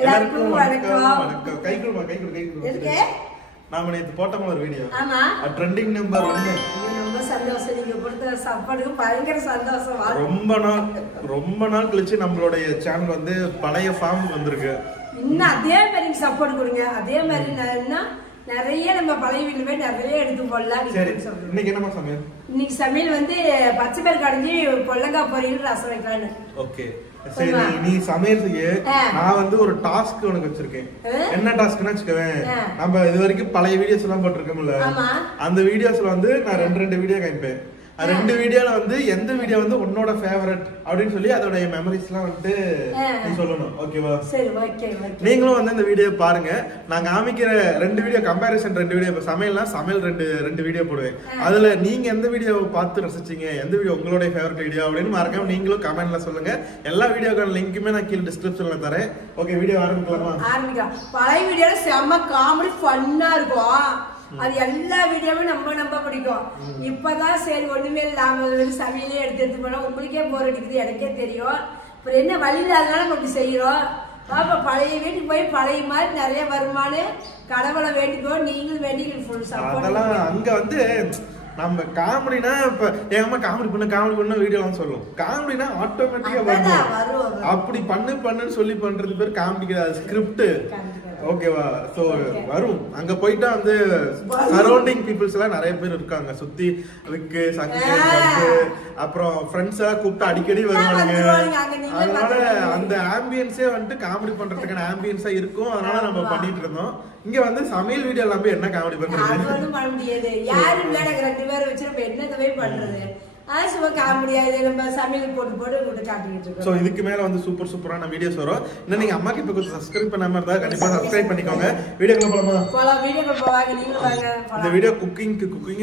எல்லாருக்கும் வணக்கம். கைக்குமா எதுக்கு நாம நேத்து போட்டோம் ஒரு வீடியோ. ஆமா, ட்ரெண்டிங் நம்பர் 1. ரொம்ப சந்தோஷம், நீங்க கொடுத்த சாப்பாடுக்கு பயங்கர சந்தோஷம். ரொம்ப நாள் கழிச்சு நம்மளோட சேனல் வந்து பழைய ஃபார்ம் வந்திருக்கு. இன்னும் அதே மாதிரி சப்போர்ட் கொடுங்க. அதே மாதிரி நிறைய நம்ம பழைய வீட்டுல போய் நிறைய எடுத்து போடலாம். இன்னைக்கு என்ன சமையல்? இன்னைக்கு சமையல் வந்து பச்சை பயிர் கடைஞ்சி பொல்லங்காய் பொரியல் ரசம் வைக்கலான்னு. ஓகே, சரி. நீ சமையலுக்கு நான் வந்து ஒரு டாஸ்க் உனக்கு வச்சிருக்கேன். என்ன டாஸ்க்னா வச்சுக்கவேன், நம்ம இது வரைக்கும் பழைய வீடியோஸ் எல்லாம் போட்டிருக்கோம்ல, அந்த வீடியோஸ்ல வந்து நான் ரெண்டு வீடியோ காமிப்பேன். ரெண்டு வீடியோல வந்து எந்த வீடியோ வந்து உன்னோட ஃபேவரட் அப்படின்னு சொல்லி அதோட மெமரிஸ் எல்லாம் வந்து நீ சொல்லணும். ஓகேவா? சரி, ஓகே. நீங்களும் வந்து இந்த வீடியோ பாருங்க. நான் காமிக்கிற ரெண்டு வீடியோ கம்பேரிசன், ரெண்டு வீடியோ. இப்ப சமையல் ரெண்டு வீடியோ போடுவேன். அதுல நீங்க எந்த வீடியோ பார்த்து ரசிச்சீங்க, எந்த வீடியோ உங்களுடைய ஃபேவரட் வீடியோ அப்படின்னு மறக்காம நீங்களும் கமெண்ட்ல சொல்லுங்க. எல்லா வீடியோக்கான லிங்க்குமே நான் கீழே டிஸ்கிரிப்ஷன்ல தரேன். ஓகே, வீடியோ ஆரம்பிக்கலாமா? பழைய வீடியோல செம்ம காமெடி ஃபன்னா இருக்கும். அது எல்லா வீடியோவும் நம்ம பிடிக்கும். இப்பதான் சரி ஒண்ணுமே இல்லாம சமையலே எடுத்து போனோம். உங்களுக்கே போர் அடிக்குது, எனக்கே தெரியும். அப்புறம் என்ன வழியில அதனால நம்ம இப்படி செய்யறோம். பாப்பா பழைய வீட்டுக்கு போய் பழைய மாதிரி நிறைய வருமானு கடவுளை வேண்டிக்கோ, நீங்களும் வேண்டிக்கணும். அதெல்லாம் அங்க வந்து நம்ம காமெடினா இப்ப ஏமா காமெடி பண்ண வீடியோலாம் சொல்லுவோம். காமெடினா ஆட்டோமேட்டிக்கா வரும். அப்படி பண்ணுன்னு சொல்லி பண்றது பேர் காமெடி கிடையாது, ஸ்கிரிப்ட். ஓகேவா? சோ வரும். அங்க போயிட்டா வந்து சரௌண்டிங் பீப்புள்ஸ் எல்லாம் நிறைய பேர் இருக்காங்க சுத்தி. விக்கு, சங்கு, அப்புறம் ஃப்ரெண்ட்ஸ் எல்லாம் கூப்பிட்டு அடிக்கடி வருவாங்க. அதனால அந்த ஆம்பியன்ஸே வந்துட்டு காமெடி பண்றதுக்கான ஆம்பியன்ஸா இருக்கும். அதனால நம்ம பண்ணிட்டு இருந்தோம். இங்க வந்து சமையல் வீடியோ எல்லாம் போய் என்ன காமெடி பண்றது? யாரும் இல்ல, ரெண்டு பேரும் வச்சு நம்ம என்னதவே பண்றது. இதுக்கு மேல வந்து சூப்பரான வீடியோஸ் வரும். இன்னும் நீங்க அம்மாக்கு இப்ப கொஞ்சம் சப்ஸ்கிரைப் பண்ணாம இருந்தா கண்டிப்பா சப்ஸ்கிரைப் பண்ணிக்கோங்க. வீடியோக்குள்ள போலாமா? இந்த வீடியோ குக்கிங்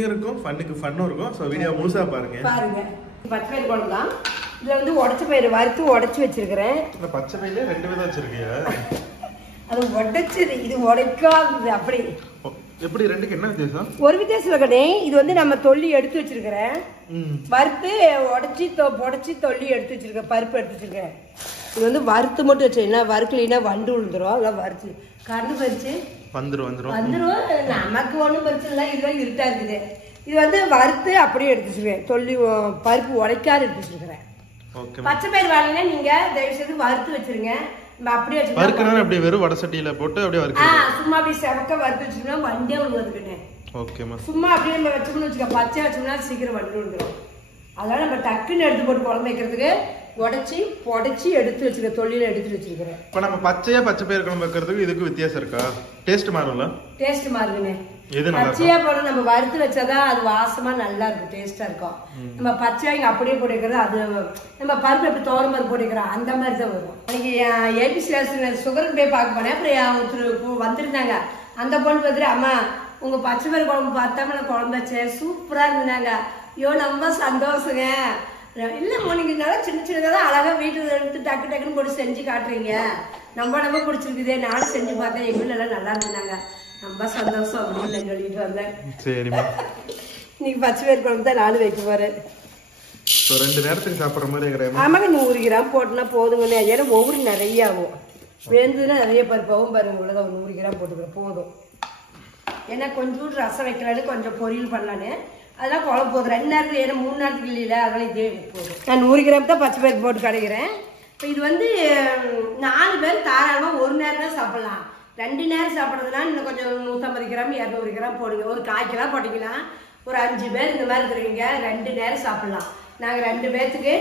இருக்கும், ஃபன்னும் இருக்கும். சோ வீடியோ முழுசா பாருங்க. பச்சை பயிர் போடலாம். இதுல வந்து உடைச்ச பயிர் வறுத்து உடைச்சு வச்சிருக்கிறேன். பச்சை பயிர்ல ரெண்டு விதம் வச்சிருக்கியா? அது உடைச்சது, இது உடைக்காது. அப்படி எப்படி ரெண்டுக்கு என்ன வித்தியாசம்? ஒரு வித்தியாசம் கடை. இது வந்து நம்ம தொல்லி எடுத்து வச்சிருக்கிறேன். வறுத்து உடைச்சி தொல்லி எடுத்து வச்சிருக்கேன். பருப்பு எடுத்து வச்சிருக்கேன். இது வந்து வறுத்து மட்டும் வச்சீங்கன்னா வறுக்கலைன்னா வண்டு விழுந்துரும். அதெல்லாம் வறுத்து கறந்து பறிச்சு வந்துரும். நமக்கு ஒண்ணும் பிரச்சனை இல்லை. இதுதான் இருட்டா இருக்குது. இது வந்து வறுத்து அப்படியே எடுத்து வச்சிருக்கேன். தொல்லி பருப்பு உடைக்காது எடுத்து வச்சிருக்கிறேன். பச்சை பயிர் வாங்கினா நீங்க தயவு செய்து வறுத்து வச்சிருங்க. அப்படியே அப்படியே வெறும் வடை சட்டியில போட்டு அப்படியே சும்மா அப்படியே செவக்க வறுத்து வச்சுக்கோங்க. வண்டே விழுந்துருக்கேன். சும்மா அப்படியே நம்ம வச்சோம்னு வச்சுக்க, பச்சை வச்சோம்னா சீக்கிரம் வண்டு விழுந்துடும். அதனால நம்ம டக்குன்னு எடுத்து போட்டு குழம்பு வைக்கிறதுக்கு புடைச்சி எடுத்து வச்சுக்க, தொல்லியில எடுத்து வச்சிருக்கிறேன். இப்ப நம்ம பச்சையா பச்சை பயிர் குழம்பு வைக்கிறதுக்கு இதுக்கு வித்தியாசம் இருக்கா? டேஸ்ட் மாறும்ல? டேஸ்ட் மாறுதுங்க. பச்சையா போட நம்ம வறுத்து வச்சாதான் அது வாசமா நல்லா இருக்கும், டேஸ்டா இருக்கும். நம்ம பச்சையா இங்க அப்படியே போட்டுக்கிறது, அது நம்ம பருப்பு எப்படி தோரம் பருப்பு போட்டுக்கிறோம் அந்த மாதிரி தான் வரும். இன்னைக்கு ஏபி சுகருக்கு போய் பார்க்க போனேன். அப்புறம் ஒருத்தர் வந்திருந்தாங்க. அந்த பொண்ணு பார்த்துட்டு, அம்மா உங்க பச்சை பயிர் குழம்பு பார்த்தாம குழம்பு வச்சேன், சூப்பரா இருந்தாங்க. ஐயோ ரொம்ப சந்தோஷங்க. இல்ல நீங்க நல்லா சின்னதான் அழகா வீட்டுல எடுத்து டக்குன்னு போட்டு செஞ்சு காட்டுறீங்க. ரொம்ப பிடிச்சிருக்குதே. நானும் செஞ்சு பார்த்தேன், எங்க வீட்டுல எல்லாம் நல்லா இருந்தாங்க. ரொம்ப சந்தோஷம் அப்படின்னு சொல்லிட்டு வந்தேன். இன்னைக்கு பச்சை பயிர் குழம்பு தான் நானும் வைக்க போறேன். ரெண்டு நேரத்துக்கு சாப்பிட்ற மாதிரி. ஆமாங்க, 100 கிராம் போட்டுனா போதுங்கண்ணே. ஏன்னா ஒவ்வொரு நிறைய ஆகும். வேந்ததுன்னா நிறைய பருப்பாவும் பாருங்க. உள்ளதா ஒரு 100 கிராம் போட்டுக்கிறேன் போதும். ஏன்னா கொஞ்சம் ரசம் வைக்கலான்னு கொஞ்சம் பொரியல் பண்ணலான்னு அதெல்லாம் குழம்பு போதும். 2 நேரத்துக்கு, ஏன்னா 3 நேரத்துக்கு இல்லையில, அதனால இதே போதும். நான் 100 கிராம் தான் பச்சை பயிர் போட்டு கிடைக்கிறேன். இப்போ இது வந்து 4 பேர் தாராளமா 1 நேரம் தான் சாப்பிடலாம். 2 நேரம் சாப்பிட்றதுனா இன்னும் கொஞ்சம் 150 கிராம் 200 கிராம் போடுங்க. ஒரு 1/4 கிலோ போட்டிங்கன்னா ஒரு 5 பேர் இந்த மாதிரி இருக்கிறீங்க, 2 நேரம் சாப்பிடலாம். நாங்கள் 2 பேர்த்துக்கு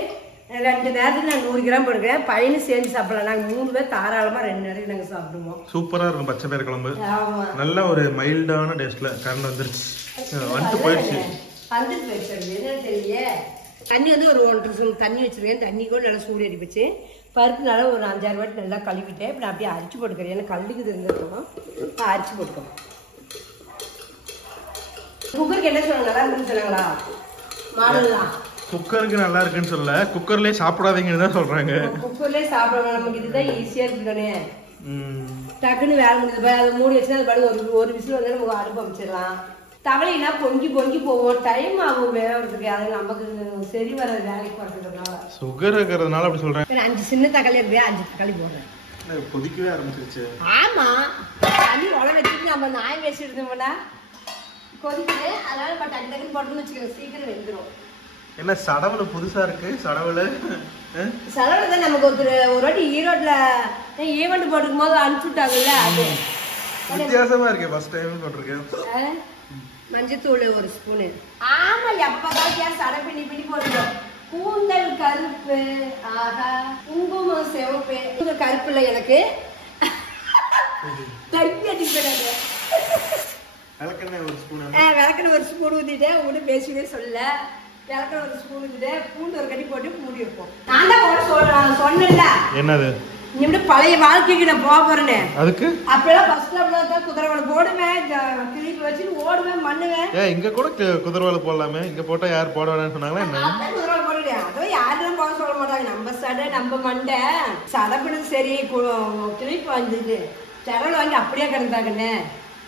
2 நேரத்துக்கு நான் 100 கிராம் போடுறேன். பையனும் சேர்ந்து சாப்பிடலாம். நாங்கள் 3 பேர் தாராளமா 2 நேரம் நாங்கள் சாப்பிடுவோம். சூப்பரா இருக்கும் பச்சை பயிர் குழம்பு. நல்ல ஒரு மைல்டான டேஸ்ட்ல கரண்ட் வந்துருச்சு. போயிடுச்சு. என்னன்னு தெரியல. தண்ணி வந்து ஒரு 1.5 ஸ்பூன் தண்ணி வச்சிருக்கேன். தண்ணி கூட நல்லா சூடு அடிப்பிச்சு. பருப்பு நல்லா ஒரு 5-6 வாட்டி நல்லா கழுவிட்டேன். இப்போ நான் அப்படியே அரிச்சு போட்டுக்கிறேன். ஏன்னா கல்லுக்கு இருந்துருக்கணும். அரிச்சு போட்டுக்கணும். குக்கருக்கு என்ன சொல்லுங்க, நல்லா இருக்குன்னு சொன்னாங்களா மாடல்லாம்? குக்கருக்கு நல்லா இருக்குன்னு சொல்ல, குக்கர்லயே சாப்பிடாதீங்கன்னு தான் சொல்றாங்க. குக்கர்லயே சாப்பிடணும். நமக்கு இதுதான் ஈஸியா இருக்குதானே. டக்குன்னு வேலை முடிஞ்சது. அதை மூடி வச்சுன்னா அது பாடு ஒரு விசில் வந்து நமக்கு அடுப்பு அமைச்சிடலாம். தவளைனா பொங்கி போவோம். டைம் ஆகும் வேறதுக்கு. அது நமக்கு சரி வர வேலைக்கு போறதுனால, சுகர் இருக்கிறதுனால அப்படி சொல்றேன். 5 சின்ன தக்காளி இருக்கு, 5 தக்காளி போடுறேன். கொதிக்கவே ஆரம்பிச்சிருச்சு. ஆமா தண்ணி உல வச்சுட்டு நம்ம நாய் பேசிட்டு இருந்தோம்னா கொதிக்குது. அதனால நம்ம டக்கு டக்குன்னு போட்டோம்னு வச்சுக்கிறோம், சீக்கிரம் வெந்துடும். என்ன சடவுல புதுசா இருக்கு? சடவுல தான் நமக்கு ஒரு வாட்டி ஈரோட்ல ஈவெண்ட் போட்டுக்கும் போது அனுப்பிச்சு விட்டாங்கல்ல, அது வித்தியாசமா இருக்கு. ஃபர்ஸ்ட் டைம் போட்டிருக்கேன். மஞ்சத்தூள் ஒரு ஸ்பூனு. ஆமா எப்பதான் சடை பின்னி பின்னி போட்டுக்கோம். கூந்தல் கருப்பு, ஆஹா குங்குமம் சிவப்பு. கருப்பு இல்லை எனக்கு, கருப்பி அடிக்கிறாங்க. விளக்கெண்ணெய் ஒரு ஸ்பூன் ஊத்திட்டேன். உங்ககிட்ட பேசவே சொல்ல. விளக்கெண்ணெய் ஒரு ஸ்பூன் ஊத்திட்டேன். பூண்டு ஒரு கட்டி போட்டு மூடி வைப்போம். நான் தான் சொன்னேன்ல என்னது, இப்படி பழைய வாழ்க்கைக்கு நான் போக போறேன்னு. அதுக்கு அப்பெல்லாம் பஸ்ல அப்படிதான் குதிரவாளை போடுவேன், கிளிக்கு வச்சுட்டு ஓடுவேன், மண்ணுவேன். இங்க கூட குதிரவாளை போடலாமே, இங்க போட்டா யார் போட வேணாம்னு சொன்னாங்களா என்ன? குதிரவாளை போடுவேன். அதுவும் யாரும் போட சொல்ல மாட்டாங்க. நம்ம சடை நம்ம மண்டை சடப்பிடுது. சரி கிளிக்கு வந்துது சடலை வாங்கி அப்படியே கிடந்தாங்கண்ணே.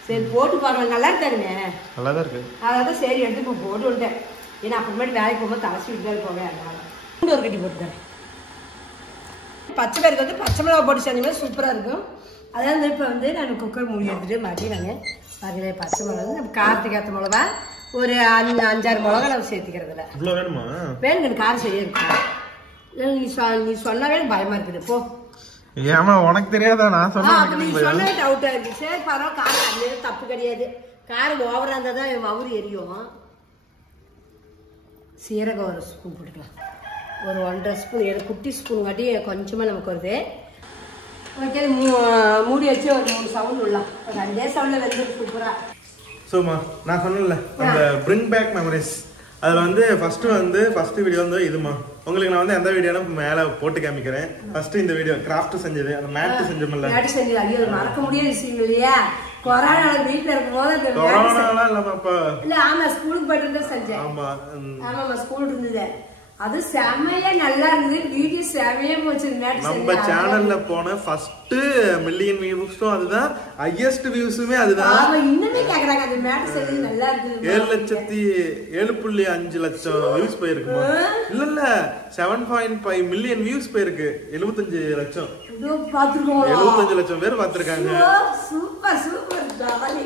சரி போட்டு பாருங்க, நல்லா இருக்காருண்ணே. நல்லாதான் இருக்கு. அதான் சரி எடுத்து போட்டு விட்டேன். ஏன்னா அப்புறமேட்டு வேலைக்கு போகும்போது தலசி விட்டு போவேன். அதனால ஒரு கட்டி போட்டுட்டேன். பச்சை பேருக்கு வந்து பச்சை மிளகா போட்டு செஞ்சோம்னா சூப்பராக இருக்கும். அதாவது இப்போ வந்து நான் குக்கர் மூடி எடுத்துட்டு மறுபடியும் நான் அதில் பச்சை மிளகா வந்து நம்ம காரத்துக்கு ஏற்ற மிளகா ஒரு 5-6 மிளகா நம்ம சேர்த்துக்கிறதுல வேணுமா? வேணுங்க, காரம் செய்ய இருக்கும். நீ சொன்னாவே பயமா இருக்குது. போ ஏமா உனக்கு தெரியாதா? நான் சொன்னேன். நீ சொன்னாவே டவுட்டா இருக்கு. சரி பரவாயில்ல, காரம் அது தப்பு கிடையாது. காரம் ஓவரா இருந்தால் தான் வவுறு எரியும். சீரகம் ஒரு ஸ்பூன் போட்டுக்கலாம். ஒரு 1.5 ஸ்பூன், குட்டி ஸ்பூன் காட்டி கொஞ்சமாக நமக்கு வருது. ஓகே, மூடி வச்சு ஒரு 3 சவுண்ட் விடலாம். ஒரு 2 சவுண்டில் வெந்து சூப்பராக. ஸோமா நான் சொன்னேன்ல அந்த பிரிங் பேக் மெமரிஸ், அதில் வந்து ஃபஸ்ட்டு வீடியோ வந்து இதுமா. உங்களுக்கு நான் வந்து எந்த வீடியோனா மேலே போட்டு காமிக்கிறேன். ஃபஸ்ட்டு இந்த வீடியோ கிராஃப்ட் செஞ்சது, அந்த மேட்டு செஞ்சோம்ல. மேட்டு செஞ்சது ஐயோ மறக்க முடியாத விஷயம் இல்லையா? கொரோனா வீட்டுல இருக்கும்போது கொரோனாலாம் இல்லாம அப்ப இல்ல, ஆமா ஸ்கூலுக்கு போயிட்டு இருந்தா செஞ்சேன். ஆமா ஸ்கூல் இருந்தது. அது செமையா நல்லா இருந்தது. வீடியோ செமையா போச்சு. நம்ம சேனல்ல போன ஃபர்ஸ்ட் மில்லியன் வியூஸும் அதுதான், ஹையஸ்ட் வியூஸுமே அதுதான். இன்னுமே கேக்குறாங்க அந்த மேட் செஞ்சது நல்லா இருக்குது. 7.5 லட்சம் வியூஸ் போயிருக்குமா? இல்ல 7.5 மில்லியன் வியூஸ் போயிருக்கு. 75 லட்சம் பாத்துருக்கோம். 75 லட்சம் பேர் பாத்துருக்காங்க. Super super.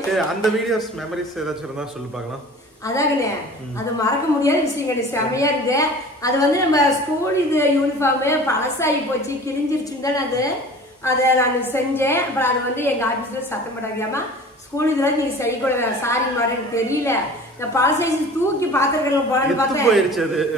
சரி, அந்த வீடியோஸ் மெமரிஸ் ஏதாச்சும் இருந்தா சொல்லி பார்க்கலாம். அதாங்கண்ணே, அது மறக்க முடியாத விஷயங்கள். செமையா இருந்து அது வந்து நம்ம ஸ்கூல் இது யூனிஃபார்மு பழசாகி போச்சு, கிழிஞ்சிருச்சுன்னு தானே அதை நான் செஞ்சேன். அப்புறம் அது வந்து எங்க ஆபீஸ்ல சத்தம் போட்டாங்கம்மா, ஸ்கூல் இதுல நீங்க செய்யக்கூட சாரி மாதிரி எனக்கு தெரியல, நான் பழசை தூக்கி பாத்திருக்கேன் போலன்னு பார்த்தேன்,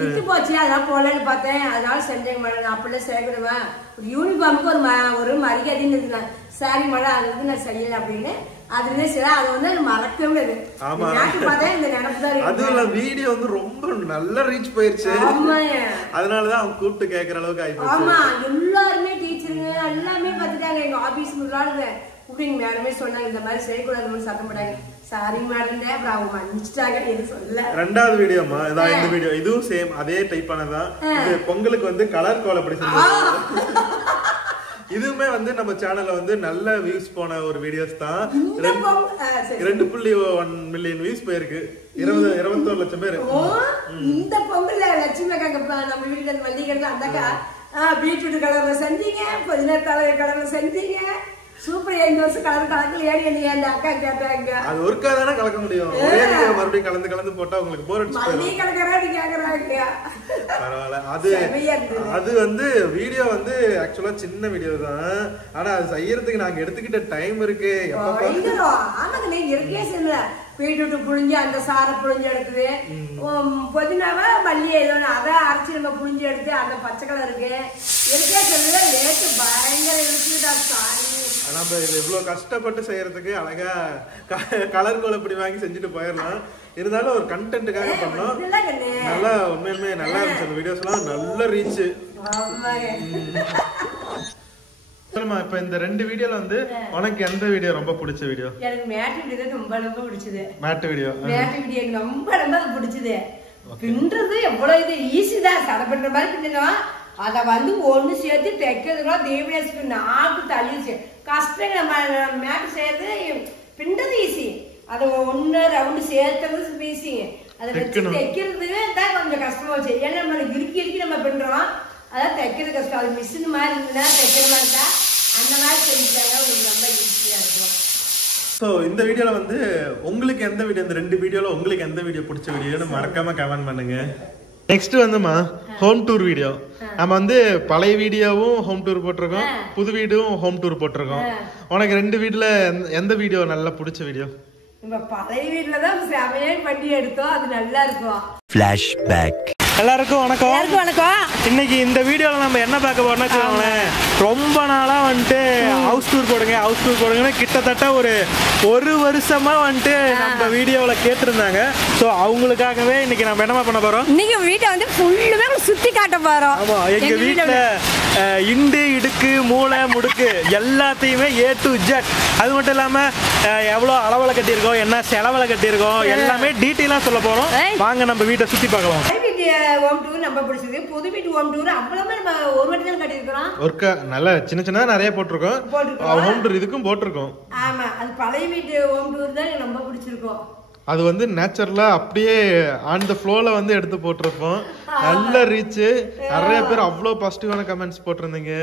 விட்டு போச்சு அதெல்லாம் போலன்னு பார்த்தேன். அதனால செஞ்சேங்க மேடம். நான் அப்படிலாம் செய்யக்கூடுவேன். ஒரு யூனிஃபார்முக்கு ஒரு மரியாதைன்னு இருந்தேன். சாரி மேடம் அது வந்து நான் செய்யல அப்படின்னு. அதுல சரி அது வந்து மறக்கவே முடியாது. பார்த்தேன் இந்த நினைப்புதான். அதுல வீடியோ வந்து ரொம்ப நல்ல ரீச் போயிருச்சு. அதனாலதான் அவங்க கூப்பிட்டு கேட்கற அளவுக்கு ஆயிடுச்சு. ஆமா எல்லாருமே டீச்சருங்க எல்லாமே பார்த்துட்டாங்க. எங்க ஆபீஸ் முன்னாடி கூப்பிட்டு மேடமே சொன்னாங்க இந்த மாதிரி செய்யக்கூடாதுன்னு சத்தம் போட்டாங்க. Sorry madam. அப்புறம் அவங்க மன்னிச்சிட்டாங்க, எதுவும் சொல்லல. 2வது வீடியோமா இதான் இந்த வீடியோ. இதுவும் சேம் அதே டைப்பானதான். இது பொங்கலுக்கு வந்து கலர் கோலப்படி செஞ்சது. இதுவுமே வந்து நம்ம சேனல்ல வந்து நல்ல வியூஸ் போன ஒரு வீடியோஸ் தான். 2.1 மில்லியன் வியூஸ் போயிருக்கு. 21 லட்சம் பேர். இந்த பொங்கல்ல லட்சுமி அக்கா நம்ம வீட்டுல மல்லிகை அந்தக்கா பீட்ரூட் கலர்ல செஞ்சீங்க, பதினெட்டு கலர்ல செஞ்சீங்க, சூப்பர். 5 வருஷம் கலர் கலக்கலையாடி நீ அந்த அக்கா கேட்டாங்க. அது ஒருக்கா தானே கலக்க முடியும். மறுபடியும் கலந்து போட்டா உங்களுக்கு போர் அடிச்சு மல்லிகை கலக்கறாடி கேக்குறாங்க. பரவாயில்ல. அது வந்து வீடியோ வந்து ஆக்சுவலா சின்ன வீடியோ தான். ஆனா அது செய்யறதுக்கு நாங்க எடுத்துக்கிட்ட டைம் இருக்கு. ஆமாங்க, நீங்க இருக்கே சொல்ல பீட்ரூட் புழிஞ்சு அந்த சாரை புழிஞ்சு எடுக்குது, புதினாவை மல்லி ஏதோ அதை அரைச்சி நம்ம புழிஞ்சு எடுத்து அந்த பச்சை கலர் இருக்கு இருக்கே சொல்லுங்க. ரேட்டு பயங்கர இருக்குதா சாரி. நம்ம இது இவ்வளவு கஷ்டப்பட்டு செய்யறதுக்கு அழகா கலர் கோலப்படி வாங்கி செஞ்சுட்டு போயிடலாம். இருந்தாலும் ஒரு கண்டென்ட்டுக்காக பண்ணோம். நல்லா உண்மையுமே நல்லா இருந்துச்சு. அந்த வீடியோஸ் எல்லாம் நல்ல ரீச். இப்ப இந்த 2 வீடியோல வந்து உனக்கு எந்த வீடியோ ரொம்ப பிடிச்ச வீடியோ? எனக்கு மேட் வீடியோ ரொம்ப பிடிச்சது. மேட் வீடியோ எனக்கு ரொம்ப பிடிச்சது. பின்றது எவ்வளவு இது ஈஸி தான். சடை பண்ற மாதிரி பின்னணும். அதை வந்து ஒண்ணு சேர்த்து தைக்கிறதுக்குள்ள தேவியாசுக்கு நாக்கு தள்ளிச்சு. கஷ்டம். நம்ம மேட் செய்யறது பின்றது ஈஸி. அதை ஒண்ணு ரவுண்டு சேர்த்துறது ஈஸி. அதை வச்சு தைக்கிறது தான் கொஞ்சம் கஷ்டமா வச்சு. ஏன்னா நம்ம இறுக்கி நம்ம பின்றோம், அதான் தைக்கிறது கஷ்டம். அது மிஷின் மாதிரி இருந்ததுன்னா தைக்கிற மாதிரி இருந்தா அந்த மாதிரி செஞ்சுட்டாங்க உங்களுக்கு ரொம்ப ஈஸியா இருக்கும். ஸோ இந்த வீடியோல வந்து உங்களுக்கு எந்த வீடியோ, இந்த 2 வீடியோல உங்களுக்கு எந்த வீடியோ பிடிச்ச வீடியோன்னு மறக்காம கமெண்ட் பண்ணுங்க. நெக்ஸ்ட் வந்துமா ஹோம் டூர் வீடியோ. நம்ம வந்து பழைய வீடியோவும் ஹோம் டூர் போட்டிருக்கோம், புது வீடியோவும் ஹோம் டூர் போட்டிருக்கோம். உனக்கு 2 வீடியோல எந்த வீடியோ நல்லா பிடிச்ச வீடியோ? நம்ம பழைய வீட்ல தான் சமையல் பண்ணி எடுத்தோம், அது நல்லா இருக்கும். ஃபிளாஷ்பேக். எல்லாருக்கும் வணக்கம். எல்லாருக்கும் வணக்கம். இன்னைக்கு இந்த வீடியோல நம்ம என்ன பார்க்க போறோம்னா வச்சுக்கோங்களேன், ரொம்ப நாளா வந்துட்டு ஹவுஸ் டூர் போடுங்கன்னு கிட்டத்தட்ட ஒரு வருஷமா வந்துட்டு நம்ம வீடியோல கேட்டிருந்தாங்க. ஸோ அவங்களுக்காகவே இன்னைக்கு நம்ம என்னமா பண்ண போறோம், இன்னைக்கு வீட்டை வந்து ஃபுல்லுமே சுத்தி காட்ட போறோம். ஆமா, எங்க வீட்டுல இண்டு இடுக்கு மூளை முடுக்கு எல்லாத்தையுமே A to Z, அது மட்டும் இல்லாம எவ்வளவு அளவுல கட்டியிருக்கோம், என்ன செலவுல கட்டியிருக்கோம், எல்லாமே டீட்டெயிலா சொல்ல போறோம். வாங்க நம்ம வீட்டை சுத்தி பார்க்கலாம். ஹோம் டூர் நம்ம பிடிச்சது, புது வீட்டு ஹோம் டூர் அவ்வளவுமே நம்ம ஒரு வாட்டி தான் கட்டியிருக்கிறோம். ஒர்க்கா நல்ல சின்ன நிறைய போட்டிருக்கோம். ஹோம் டூர் இதுக்கும் போட்டிருக்கோம். ஆமா, அது பழைய வீட்டு ஹோம் டூர் தான் ரொம்ப பிடிச்சிருக்கும். அது வந்து நேச்சுரலா அப்படியே ஆன் த ஃப்ளோல வந்து எடுத்து போட்டிருப்போம். நல்ல ரீச், நிறைய பேர் அவ்வளோ பாசிட்டிவான கமெண்ட்ஸ் போட்டிருந்தீங்க.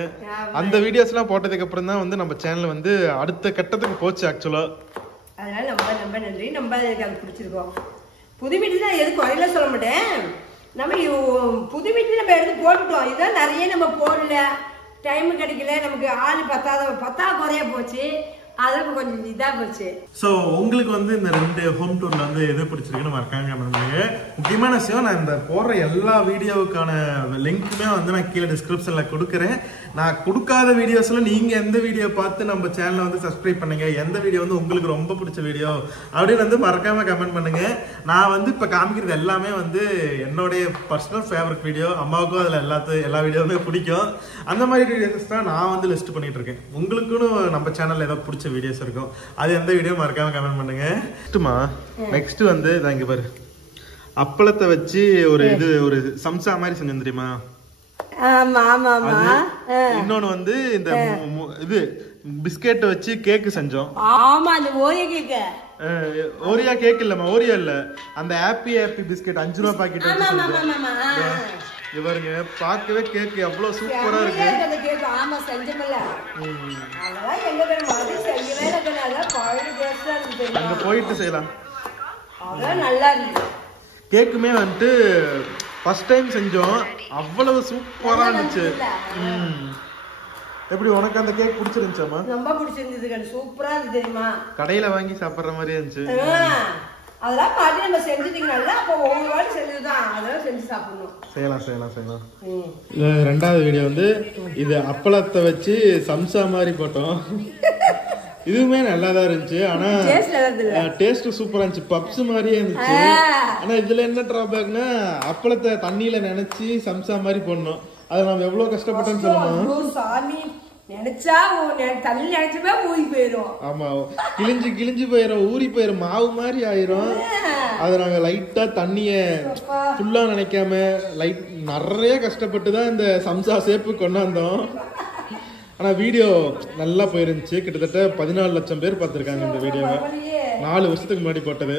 அந்த வீடியோஸ்லாம் போட்டதுக்கு அப்புறம் தான் வந்து நம்ம சேனல் வந்து அடுத்த கட்டத்துக்கு போச்சு ஆக்சுவலா. அதனால ரொம்ப நன்றி. நம்ம அது பிடிச்சிருக்கோம். புது வீட்டுல எதுக்கு குறையில சொல்ல மாட்டேன், நம்ம புது வீட்டுல நம்ம எடுத்து போட்டுட்டோம். இதான் நிறைய நம்ம போடல, டைம் கிடைக்கல, நமக்கு ஆள் பத்தா குறைய போச்சு, அதான் கொஞ்சம் இதா போச்சு. ஸோ உங்களுக்கு வந்து இந்த 2 ஹோம் டூர்ல வந்து எது பிடிச்சிருக்குன்னு மறக்காம முக்கியமான விஷயம், நான் இந்த போடுற எல்லா வீடியோவுக்கான லிங்க்குமே வந்து நான் கீழே டிஸ்கிரிப்ஷன்ல கொடுக்குறேன். நான் கொடுக்காத வீடியோஸ்ல நீங்க எந்த வீடியோ பார்த்து நம்ம சேனலை வந்து சப்ஸ்கிரைப் பண்ணுங்க, எந்த வீடியோ வந்து உங்களுக்கு ரொம்ப பிடிச்ச வீடியோ அப்படின்னு வந்து மறக்காம கமெண்ட் பண்ணுங்க. நான் வந்து இப்ப காமிக்கிறது எல்லாமே வந்து என்னுடைய பர்சனல் ஃபேவரட் வீடியோ. அம்மாவுக்கும் அதுல எல்லா வீடியோவுமே பிடிக்கும். அந்த மாதிரி வீடியோஸ் தான் நான் வந்து லிஸ்ட் பண்ணிட்டு இருக்கேன். உங்களுக்குன்னு நம்ம சேனல்ல ஏதோ பிடிச்ச வீடியோஸ் இருக்கும், அது எந்த வீடியோ மறக்காம கமெண்ட் பண்ணுங்க. நெக்ஸ்ட் வந்து இங்க பாரு, அப்பளத்தை வச்சு ஒரு சம்சா மாதிரி செஞ்சோம் தெரியுமா? இன்னொன்னு வந்து இந்த இது பிஸ்கெட் வச்சு கேக் செஞ்சோம். ஆமா, அந்த ஓரியோ கேக். ஓரியா கேக் இல்லம்மா, ஓரியோ இல்ல, அந்த ஹாப்பி பிஸ்கெட் 5 ரூபாய் பாக்கெட் வச்சு செஞ்சோம். இவருங்க பார்க்கவே கேக் எவ்வளவு சூப்பரா இருக்கு. ஆமா, செஞ்சமல்ல. அதெல்லாம் எங்க பேர் மாதிரி செய்யவே இல்ல, பாயிண்ட் டேஸ்டா இருக்கு. அங்க போயிட்டு செய்யலாம். அதெல்லாம் நல்லா இருக்கு. கேக்குமே வந்துட்டு ஃபர்ஸ்ட் டைம் செஞ்சோம், அவ்வளவு சூப்பரா இருந்துச்சு. எப்படி உனக்கு அந்த கேக் பிடிச்சிருந்துச்சாமா? ரொம்ப பிடிச்சிருந்தது, சூப்பரா இருக்கு தெரியுமா? கடையில வாங்கி சாப்பிடுற மாதிரி இருந்துச்சு. அதெல்லாம் பாட்டி நம்ம செஞ்சுட்டீங்கல்ல, அப்போ ஒவ்வொரு வாட்டி செஞ்சதுதான், அதெல்லாம் செஞ்சு சாப்பிடணும். செய்யலாம். ரெண்டாவது வீடியோ வந்து இது அப்பளத்தை வச்சு சம்சா மாதிரி போட்டோம். இதுவுமே நல்லா தான் இருந்துச்சு, ஆனா டேஸ்ட் சூப்பரா இருந்துச்சு, பப்ஸ் மாதிரியே இருந்துச்சு. ஆனா இதுல என்ன டிராபேக்னா, அப்பளத்தை தண்ணியில நினைச்சு சம்சா மாதிரி போடணும். அது நம்ம எவ்வளவு கஷ்டப்பட்டோம்னு சொல்லணும். நினைச்சா தண்ணி நினைச்சுமே ஊறி போயிரும். ஆமா, கிழிஞ்சு போயிரும், ஊறி போயிரும், மாவு மாதிரி ஆயிரும். அதை நாங்க லைட்டா தண்ணிய ஃபுல்லா நினைக்காம நிறைய கஷ்டப்பட்டு தான் இந்த சம்சா சேப்பு கொண்டாந்தோம். ஆனா வீடியோ நல்லா போயிருந்துச்சு. கிட்டத்தட்ட 14 லட்சம் பேர் பார்த்திருக்காங்க இந்த வீடியோவை. 4 வருஷத்துக்கு முன்னாடி போட்டது.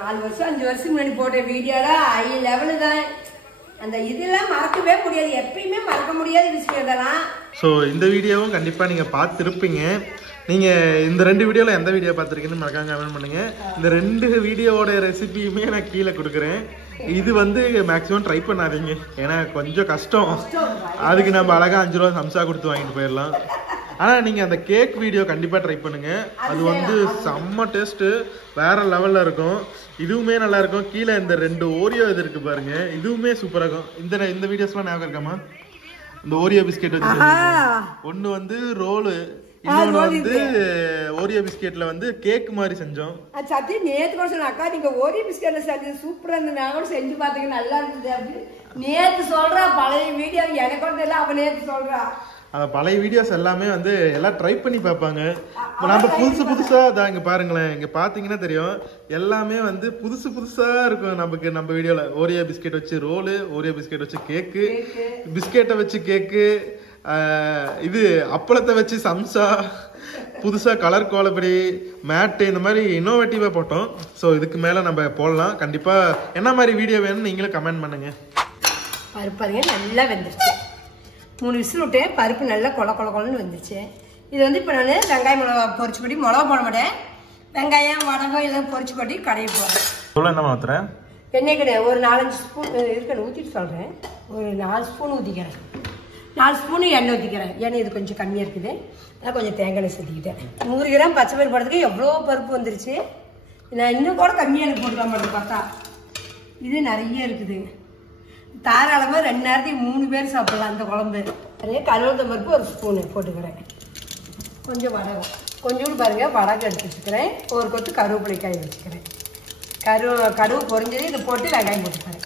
4 வருஷம் 5 வருஷத்துக்கு முன்னாடி போட்ட வீடியோல ஹை லெவலு தான். அந்த இதெல்லாம் மறக்கவே முடியாது, எப்பயுமே மறக்க முடியாத விஷயம் இதெல்லாம். ஸோ இந்த வீடியோவும் கண்டிப்பாக நீங்கள் பார்த்துருப்பீங்க. நீங்கள் இந்த 2 வீடியோவில் எந்த வீடியோ பார்த்துருக்கீங்கன்னு மறக்காம கமெண்ட் பண்ணுங்கள். இந்த 2 வீடியோவோட ரெசிபியுமே நான் கீழே கொடுக்குறேன். இது வந்து மேக்ஸிமம் ட்ரை பண்ணாதீங்க, ஏன்னா கொஞ்சம் கஷ்டம். அதுக்கு நம்ம அழகாக 5 ரூபா சம்சா கொடுத்து வாங்கிட்டு போயிடலாம். ஆனால் நீங்கள் அந்த கேக் வீடியோ கண்டிப்பாக ட்ரை பண்ணுங்கள். அது வந்து செம்ம டேஸ்ட்டு, வேற லெவலில் இருக்கும். இதுவுமே நல்லா இருக்கும். கீழே இந்த 2 ஓரியோ இது இருக்கு பாருங்க, இதுவுமே சூப்பராக இருக்கும். இந்த வீடியோஸ்லாம் ஞாபகம் இருக்காமா? இந்த ஓரியோ பிஸ்கெட் வச்சு ஒன்று வந்து ரோலு, இன்னொன்று வந்து ஓரியோ பிஸ்கெட்ல வந்து கேக் மாதிரி செஞ்சோம். சத்தி நேத்து கூட சொன்ன அக்கா, நீங்க ஓரியோ பிஸ்கெட்ல செஞ்சது சூப்பரா இருந்தது, நான் கூட செஞ்சு பார்த்தீங்க நல்லா இருந்தது அப்படி நேத்து சொல்றா. பழைய வீடியோ எனக்கு கூட தெரியல, அவ நேத்து சொல்றா. அந்த பழைய வீடியோஸ் எல்லாமே வந்து எல்லாம் ட்ரை பண்ணி பார்ப்பாங்க. நம்ம புதுசா தான் இங்க பாருங்களேன், இங்க பாத்தீங்கன்னா தெரியும், எல்லாமே வந்து புதுசா இருக்கும். நம்ம வீடியோல ஓரியோ பிஸ்கெட் வச்சு ரோலு, ஓரியோ பிஸ்கெட் வச்சு கேக்கு, பிஸ்கெட்டை வச்சு கேக்கு, இது அப்பளத்தை வச்சு சம்சா, புதுசா கலர் கோலப்படி மேட்டு, இந்த மாதிரி இன்னோவேட்டிவா போட்டோம். ஸோ இதுக்கு மேல நம்ம போடலாம். கண்டிப்பா என்ன மாதிரி வீடியோ வேணும்னு நீங்களும் கமெண்ட் பண்ணுங்க. பாருங்க நல்லா வெந்துருச்சு. 3 விசில் விட்டு பருப்பு நல்லா கொலன்னு வந்துச்சு. இது வந்து இப்போ நான் வெங்காயம் மிளகா பொரிச்சு போட்டு மிளகா போட மாட்டேன். வெங்காயம் வடகம் எல்லாம் பொரிச்சு போட்டு கடையை போடுறேன். என்ன மாத்துறேன்? எண்ணெய் கிடையாது. ஒரு 4-5 ஸ்பூன் இருக்கணும் ஊற்றிட்டு சொல்கிறேன். ஒரு 4 ஸ்பூன் ஊற்றிக்கிறேன். 4 ஸ்பூன் எண்ணெய் ஊற்றிக்கிறேன். எண்ணெய் இது கொஞ்சம் கம்மியாக இருக்குது. நான் கொஞ்சம் தேங்காய் சேர்த்துக்கிட்டேன். 100 கிராம் பச்சை பயிர் போடுறதுக்கு எவ்வளோ பருப்பு வந்துருச்சு. நான் இன்னும் கூட கம்மியாக எனக்கு போட்டுக்க மாட்டேன் பார்த்தா. இது நிறைய இருக்குது. தாராளமாக 2 நேரத்துக்கு 3 பேர் சாப்பிடலாம் அந்த குழம்பு. நிறைய கருவேப்பிலை பருப்பு ஒரு ஸ்பூனு போட்டுக்கிறேன். கொஞ்சம் வடகம் கொஞ்சோண்டு பாருங்கள் வடகம் எடுத்து வச்சுக்கிறேன். ஒரு கொத்து கருவேப்பிலைக்காய் வச்சுக்கிறேன். கடுகு பொரிஞ்சது இதை போட்டு வெங்காயம் போட்டுக்கிறேன்.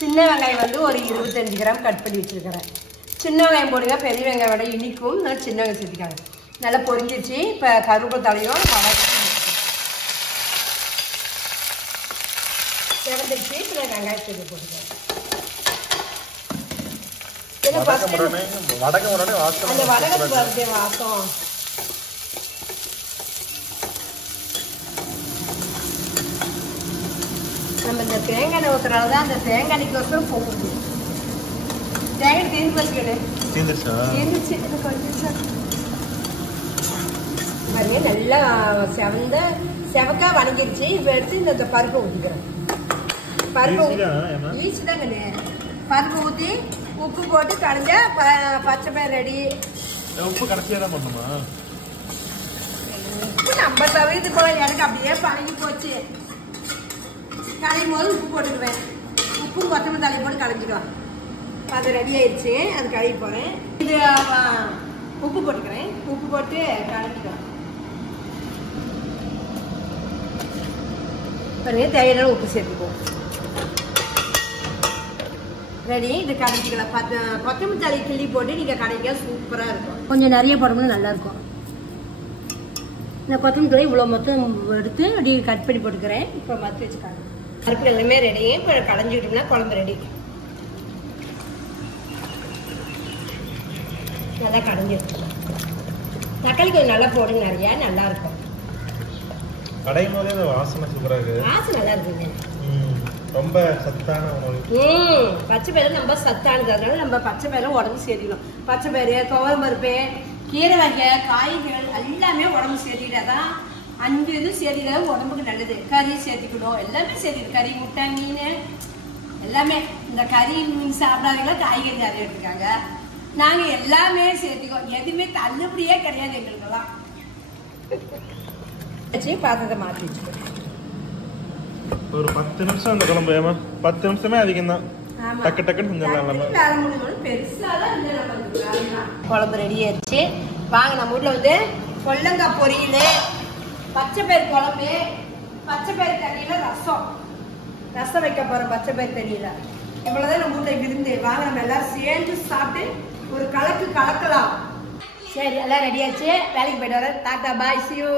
சின்ன வெங்காயம் வந்து ஒரு 25 கிராம் கட் பண்ணி வச்சுருக்கிறேன். சின்ன வெங்காயம் போடுங்க, பெரிய வெங்காயம் விட இனிக்கும். நான் சின்ன வெங்காயம் சேர்த்துக்காங்க. நல்லா பொரிஞ்சிச்சு. இப்போ கருவேப்பிலை தலையும் வடகம் செவந்துருச்சு. இப்போ நான் வெங்காயம் சேர்த்து போட்டுக்கிறேன். அந்த வடகத்துக்கு வருது வாசம். நம்ம இந்த தேங்காய் எண்ணெய் ஊற்றுறதால தான் அந்த தேங்காய் எண்ணெய்க்கு போகுது. தேங்காய் தீர்ந்து வச்சுக்கிட்டு பாருங்க நல்லா செவக்கா வணங்கிடுச்சு. இப்போ எடுத்து இந்த பருப்பை ஊற்றிக்கிறேன். பருப்பு ஈஸி தாங்க. பருப்பு ஊற்றி உப்பு போட்டு கடைஞ்சா பச்சை பயிர் ரெடி. உப்பு கடைசியாக தான் பண்ணுமா? உப்பு நம்ம தவிர்த்து போல எனக்கு அப்படியே பழகி போச்சு. களையும் போது உப்பு போட்டுக்குவேன். உப்பும் கொத்தமல்லி தலை போட்டு களைஞ்சிடுவேன். அது ரெடி ஆயிடுச்சு. அது கழுவி போகிறேன். இது உப்பு போட்டுக்கிறேன். உப்பு போட்டு களைஞ்சிடுவேன். பாருங்க தேவையான உப்பு சேர்த்துக்குவோம். ரெடி. இது கடைச்சிக்கலாம். கொத்தமல்லி தலை கிள்ளி போட்டு நீங்கள் கடைக்க சூப்பராக இருக்கும். கொஞ்சம் நிறைய போடணும்னு நல்லாயிருக்கும். இந்த கொத்தமல்லி தலை இவ்வளோ மொத்தம் எடுத்து அப்படி கட் பண்ணி போட்டுக்கிறேன். இப்போ மற்ற வச்சுக்காங்க. பருப்பு எல்லாமே ரெடி. இப்போ கடைஞ்சிக்கிட்டோம்னா குழம்பு ரெடி. நல்லா கடைஞ்சி எடுத்துக்கலாம். தக்காளி கொஞ்சம் நல்லா போடுங்க. நிறையா நல்லாயிருக்கும். கடையும் போதே வாசனை சூப்பராக இருக்குது. வாசனை நல்லா இருக்குங்க. ரொம்ப சத்தான உணவு. பச்சை பயிறு ரொம்ப சத்தானது. அதனால நம்ம பச்சை பயிரை உடம்பு சேர்த்திக்கணும். பச்சை பயிறு, துவரம் பருப்பு, கீரை வகை, காய்கறிகள் எல்லாமே உடம்பு சேர்த்திக்கிட்டாதான் 5 இது சேர்த்திக்கிறது உடம்புக்கு நல்லது. கறி சேர்த்திக்கணும். எல்லாமே சேர்த்திக்கணும். கறி, முட்டை, மீன் எல்லாமே. இந்த கறி மீன் சாப்பிடாதீங்களா காய்கறி நிறைய எடுத்துக்காங்க. நாங்கள் எல்லாமே சேர்த்திக்கோம். எதுவுமே தள்ளுபடியே கிடையாது எங்களுக்கெல்லாம். வச்சு பாத்திரத்தை மாற்றி வச்சுக்கோங்க. ஒரு 10 நிமிஷம் அந்த குழம்பு 10 நிமிஷமே அதிகம் தான். டக்குன்னு செஞ்சிடலாம். பெருசாதான் குழம்பு ரெடி ஆயிடுச்சு. வாங்க நம்ம வீட்டுல வந்து கொல்லங்காய் பொரியல், பச்சை பயிர் குழம்பு, பச்சை பயிர் தண்ணியில ரசம் வைக்க போறோம். பச்சை பயிர் தண்ணியில இவ்வளவுதான் நம்ம வீட்டுல விருந்து. வாங்க நம்ம எல்லாரும் சேர்ந்து சாப்பிட்டு ஒரு கலக்கலாம். சரி, எல்லாம் ரெடி ஆச்சு. வேலைக்கு போயிட்டு வரேன். டாடா பாய், see you.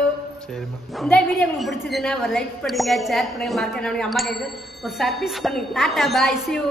இந்த வீடியோ உங்களுக்கு பிடிச்சதுன்னா ஒரு லைக் பண்ணுங்க, ஷேர் பண்ணுங்க, மறக்காம அம்மா கைக்கு ஒரு சர்வீஸ் பண்ணுங்க. டாடா பாய், see you.